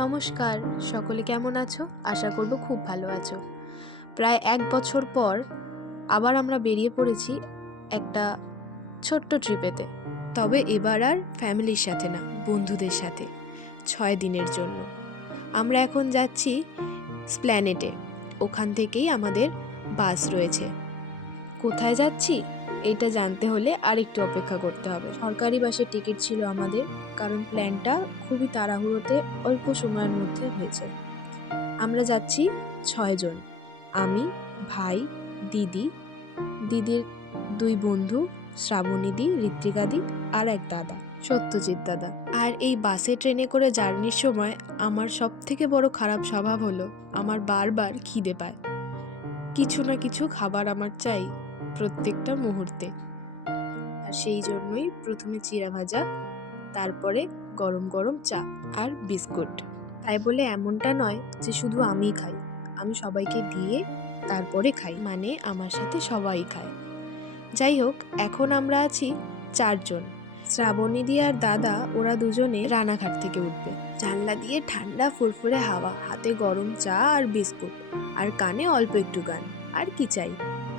নমস্কার, সকলে কেমন আছো? আশা করব খুব ভালো আছো। প্রায় ১ বছর পর আবার আমরা বেরিয়ে পড়েছি একটা ছোট্ট ট্রিপেতে। তবে এবার আর ফ্যামিলির সাথে না, বন্ধুদের সাথে ৬ দিনের জন্য। আমরা এখন যাচ্ছি স্প্ল্যানেটে। ওখান থেকেই আমাদের বাস রয়েছে। কোথায় যাচ্ছি? এইটা জানতে হলে আরেকটু অপেক্ষা করতে হবে। সরকারি বাসের টিকিট ছিল আমাদের, কারণ প্ল্যানটা খুবই তাড়াহুড়োতে অল্প সময়ের মধ্যে হয়েছে। আমরা যাচ্ছি ৬ জন। আমি, ভাই, দিদি, দিদির ২ বন্ধু শ্রাবণীদি, ঋত্বিকাদি আর এক দাদা, সত্যজিৎ দাদা। আর এই বাসে ট্রেনে করে জার্নির সময় আমার সবথেকে বড় খারাপ স্বভাব হলো আমার বারবার খিদে পায়। কিছু না কিছু খাবার আমার চাই প্রত্যেকটা মুহূর্তে। আর সেই জন্যই প্রথমে চিড়া ভাজা, তারপরে গরম গরম চা আর বিস্কুট। তাই বলে এমনটা নয় যে শুধু আমিই খাই, আমি সবাইকে দিয়ে তারপরে খাই, মানে আমার সাথে সবাই খায়। যাই হোক, এখন আমরা আছি ৪ জন। শ্রাবণীদি আর দাদা ওরা দুজনে রানাঘাট থেকে উঠবে। জানলা দিয়ে ঠান্ডা ফুরফুরে হাওয়া, হাতে গরম চা আর বিস্কুট, আর কানে অল্প একটু গান। আর কি চাই?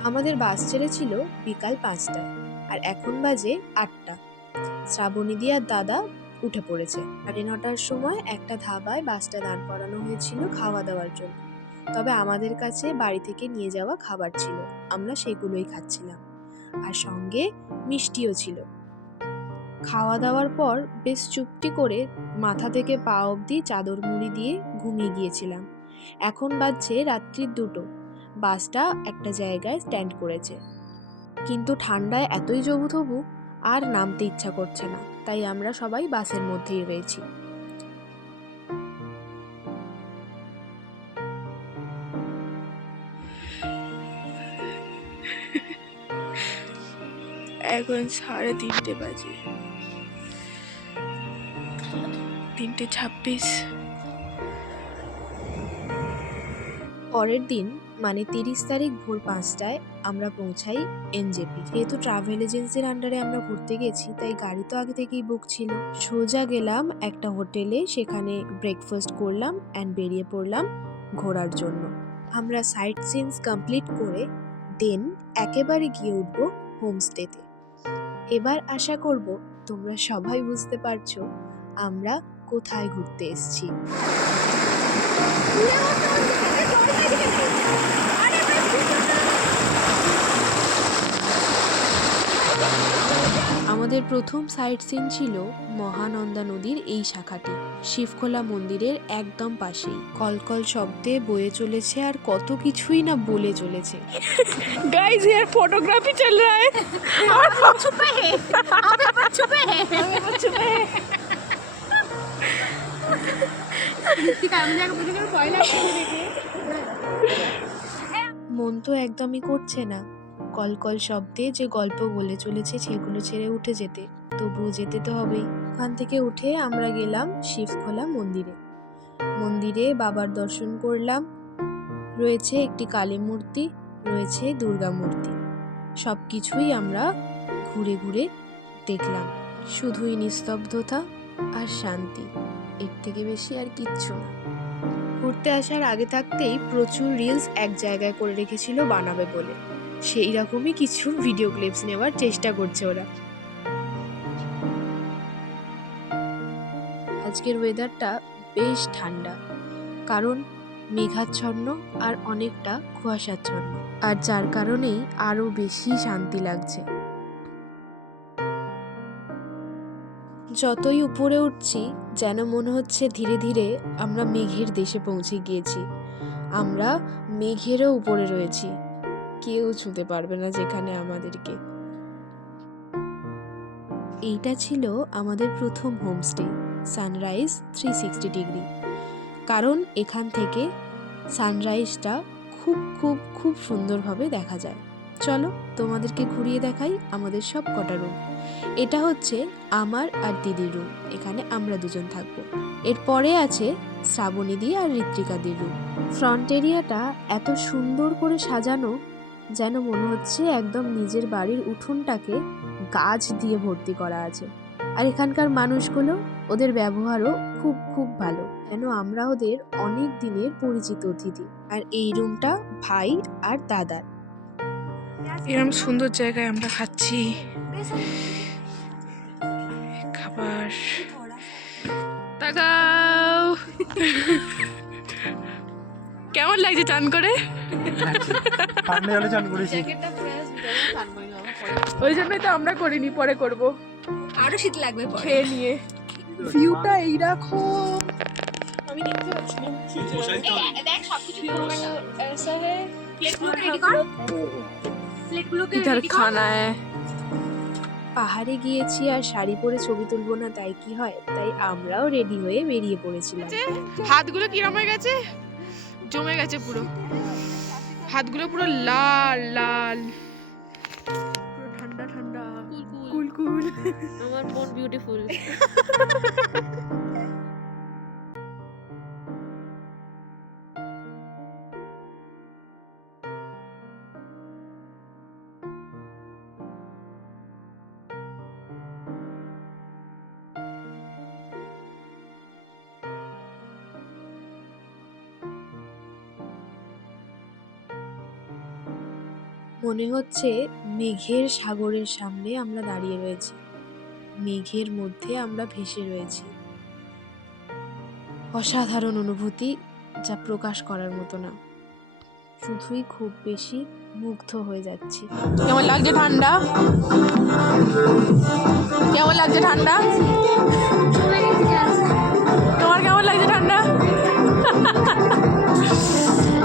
আমাদের বাস ছেড়েছিল বিকাল ৫টায়, আর এখন বাজে ৮টা। শ্রাবণীদি আর দাদা উঠে পড়েছে। ৯:৩০টার সময় একটা ধাবায় বাসটা দাঁড় করানো হয়েছিল খাওয়া দাওয়ার জন্য। তবে আমাদের কাছে বাড়ি থেকে নিয়ে যাওয়া খাবার ছিল, আমরা সেগুলোই খাচ্ছিলাম। আর সঙ্গে মিষ্টিও ছিল। খাওয়া দাওয়ার পর বেশ চুপটি করে মাথা থেকে পা অবধি চাদর মুড়ি দিয়ে ঘুমিয়ে গিয়েছিলাম। এখন বাজছে রাত্রি ২টো। বাসটা একটা জায়গায় স্ট্যান্ড করেছে, কিন্তু ঠান্ডায় এতই জবুথবু আর নামতে ইচ্ছা করছে না, তাই আমরা সবাই বাসের মধ্যেই রয়েছি। এখন ৩:৩০ বাজে, ৩:২৬। পরের দিন মানে ৩০ তারিখ ভোর ৫টায় আমরা পৌঁছাই এনজেপি। যেহেতু ট্রাভেল এজেন্সির আন্ডারে আমরা ঘুরতে গেছি, তাই গাড়ি তো আগে থেকেই বুক ছিল। সোজা গেলাম একটা হোটেলে, সেখানে ব্রেকফাস্ট করলাম অ্যান্ড বেরিয়ে পড়লাম ঘোরার জন্য। আমরা সাইট সিনস কমপ্লিট করে দেন একেবারে গিয়ে উঠবো হোমস্টেতে। এবার আশা করব তোমরা সবাই বুঝতে পারছো আমরা কোথায় ঘুরতে এসেছি। আমাদের প্রথম সাইট সিন ছিল মহানন্দা নদীর এই শাখাটি, শিবখোলা মন্দিরের একদম পাশেই। কলকল শব্দে বয়ে চলেছে আর কত কিছুই না বলে চলেছে। गाइस यार फोटोग्राफी चल रहा है। छुपे हैं छुपे हैं মন তো একদমই করছে না কলকল শব্দে যে গল্প বলে চলেছে সেগুলো ছেড়ে উঠে যেতে, তবুও যেতে তো হবেই। ওখান থেকে উঠে আমরা গেলাম শিবখোলা মন্দিরে। মন্দিরে বাবার দর্শন করলাম। রয়েছে একটি কালী মূর্তি, রয়েছে দুর্গা মূর্তি। সব কিছুই আমরা ঘুরে ঘুরে দেখলাম। শুধুই নিস্তব্ধতা আর শান্তি, এর থেকে বেশি আর কিচ্ছু না। ঘুরতে আসার আগে থাকতেই প্রচুর রিলস এক জায়গায় করে রেখেছিল বানাবে বলে, সেই রকমই কিছু ভিডিও ক্লিপস নেওয়ার চেষ্টা করছে ওরা। আজকের ওয়েদারটা বেশ ঠান্ডা, কারণ মেঘাচ্ছন্ন আর অনেকটা কুয়াশাচ্ছন্ন, আর যার কারণেই আরো বেশি শান্তি লাগছে। যতই উপরে উঠছি যেন মনে হচ্ছে ধীরে ধীরে আমরা মেঘের দেশে পৌঁছে গিয়েছি। আমরা মেঘেরও উপরে রয়েছি, কেউ ছুঁতে পারবে না যেখানে আমাদেরকে। এইটা ছিল আমাদের প্রথম হোমস্টে, সানরাইজ 360 ডিগ্রি। কারণ এখান থেকে সানরাইজটা খুব খুব খুব সুন্দরভাবে দেখা যায়। চলো তোমাদেরকে ঘুরিয়ে দেখাই আমাদের সব কটা রুম। এটা হচ্ছে আমার আর দিদির রুম, এখানে আমরা দুজন থাকবো। এরপরে আছে শ্রাবণীদি আর ঋত্বিকাদির রুম। ফ্রন্ট এরিয়াটা এত সুন্দর করে সাজানো, যেন মনে হচ্ছে একদম নিজের বাড়ির উঠোনটাকে গাছ দিয়ে ভর্তি করা আছে। আর এখানকার মানুষগুলো, ওদের ব্যবহারও খুব খুব ভালো, যেন আমরা ওদের অনেক দিনের পরিচিত অতিথি। আর এই রুমটা ভাই আর দাদার। এরকম সুন্দর জায়গায় আমরা খাচ্ছি খাবার। তাকাও। কেমন লাগছে চান করে? ওই জন্যই তো আমরা করিনি, পরে করব। আরো শীত লাগবে পরে। খেয়ে নিয়ে ভিউটা এইরকম আমি দেখতে পাচ্ছি না। দেখ সবকিছু ऐसा है প্লেটগুলো রেডি কর, প্লেটগুলোকে इधर রেডি কর। खाना है। পাহাড়ে গিয়েছি আর শাড়ি পরে ছবি তুলবো না তাই কি হয়, তাই আমরাও রেডি হয়ে বেরিয়ে পড়েছিলাম। হাতগুলো কিরম হয়ে গেছে, জমে গেছে পুরো হাতগুলো, পুরো লাল লাল, পুরো ঠান্ডা ঠান্ডা কুল কুল। আমার মন বিউটিফুল। মনে হচ্ছে মেঘের সাগরের সামনে আমরা দাঁড়িয়ে রয়েছি, মেঘের মধ্যে আমরা ভেসে রয়েছি। অসাধারণ অনুভূতি, যা প্রকাশ করার মতো না। শুধুই খুব বেশি মুগ্ধ হয়ে যাচ্ছি। কেমন লাগছে ঠান্ডা? কেমন লাগছে ঠান্ডা? তোমার কেমন লাগছে ঠান্ডা?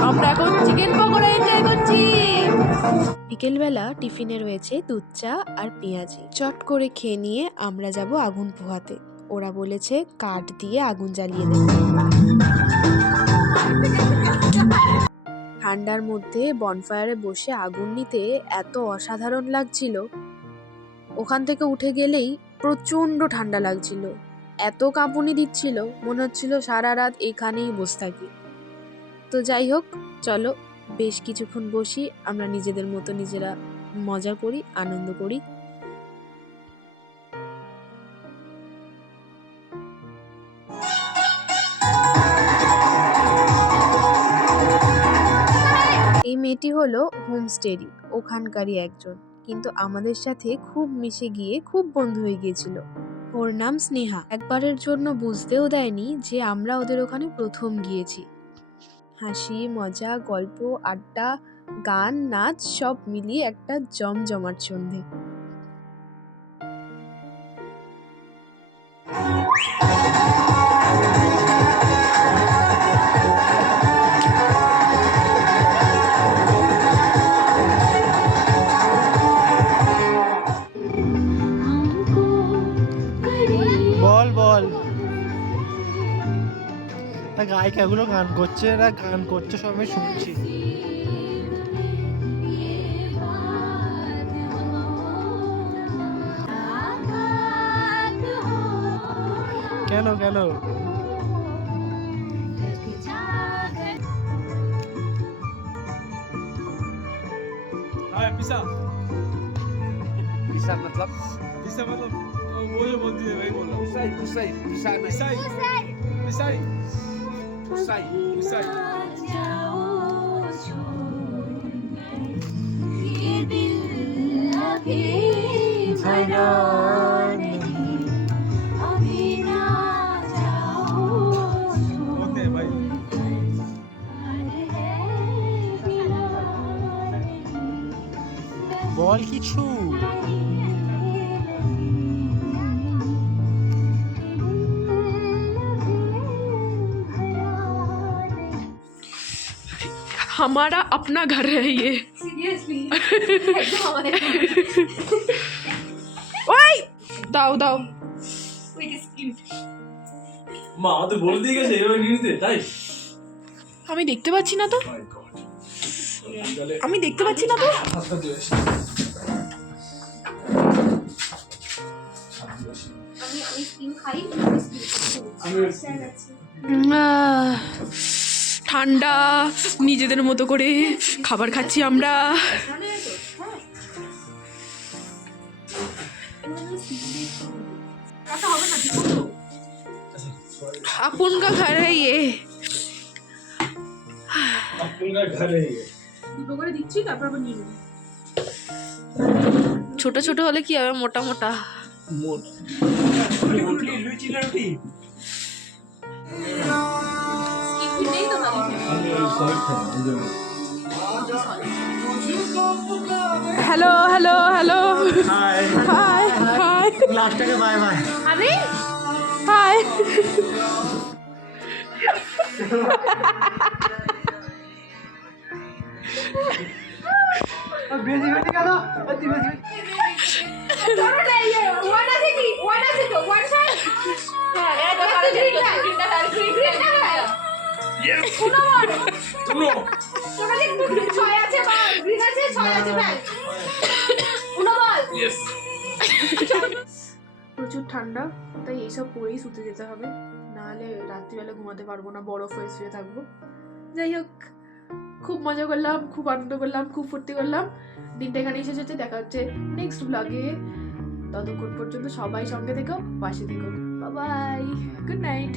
আমরা এখন চিকেন পকোড়া এনজয় করছি। বিকেলবেলা টিফিনে রয়েছে দুধ চা আর পেঁয়াজি। চট করে খেয়ে নিয়ে আমরা যাব আগুন পোহাতে। ওরা বলেছে কাঠ দিয়ে আগুন জ্বালিয়ে দেবে। ঠান্ডার মধ্যে বনফায়ারে বসে আগুন নিতে এত অসাধারণ লাগছিল। ওখান থেকে উঠে গেলেই প্রচণ্ড ঠান্ডা লাগছিল, এত কাঁপুনি দিচ্ছিল, মনে হচ্ছিল সারা রাত এখানেই বসে থাকি। তো যাই হোক, চলো বেশ কিছুক্ষণ বসি, আমরা নিজেদের মতো নিজেরা মজা করি, আনন্দ করি। এই মেয়েটি হলো হোমস্টেরই ওখানকারই একজন, কিন্তু আমাদের সাথে খুব মিশে গিয়ে খুব বন্ধু হয়ে গিয়েছিল। ওর নাম স্নেহা। একবারের জন্য বুঝতেও দেয়নি যে আমরা ওদের ওখানে প্রথম গিয়েছি। হাসি মজা, গল্প, আড্ডা, গান, নাচ সব মিলিয়ে একটা জমজমাট সন্ধে। বল বল, গায়িকাগুলো গান করছে, এরা গান করছে সব আমি শুনছি। কেন কেন? पिसा पिसा मतलब पिसा मतलब वो जो बोलती है वही बोल रहा हूँ। पुसाई पुसाई पिसा नहीं पिसाई पिसाई पुसाई पिसाई होते हैं भाई। বল কিছু। हमारा अपना घर है ये। সিরিয়াসলি একদম আমাদের ওই দাও দাও। With skin. মা তো বলে দিয়ে গেছে এবার নিয়ে নিতে, তাই আমি দেখতে পাচ্ছি না তো, আমি দেখতে পাচ্ছি না তো। আমি স্কিন খাই। ঠান্ডা, নিজেদের মতো করে খাবার খাচ্ছি আমরা। अपन का घर है ये। আপনার ঘরে দুটো করে দিচ্ছি, তারপর আবার নিয়ে নেবো। ছোট ছোট হলে কি হবে, মোটা মোটা। লুচি লুচি স্কিন নেই তো তাহলে আমি ওই সল্ট খাই এই জন্য hello hello hello, hi hi hi লাস্টটাকে বাই বাই আরে হাই। বেশি বেশি গেল বেশি বেশি ধরো না, এই ওয়ান আছে কি, ওয়ান আছে তো, ওয়ান সাইড। হ্যাঁ এটা তো গ্রিন না, গ্রিনটা আর গ্রিন না ভাই। শুনো তোমরা দেখো ছয় আছে বা গ্রিন আছে, ছয় আছে ভাই। শুনো বল। প্রচুর ঠান্ডা, তাই এইসব পরেই শুতে যেতে হবে, নাহলে রাত্রিবেলা ঘুমাতে পারবো না, বরফ হয়ে শুয়ে থাকবো। যাই হোক, খুব মজা করলাম, খুব আনন্দ করলাম, খুব ফুর্তি করলাম। দিনটা এখানেই শেষ হচ্ছে, দেখা হচ্ছে নেক্সট ব্লগে। ততক্ষণ পর্যন্ত সবাই সঙ্গে থেকো, পাশে থেকো। Bye bye, good night.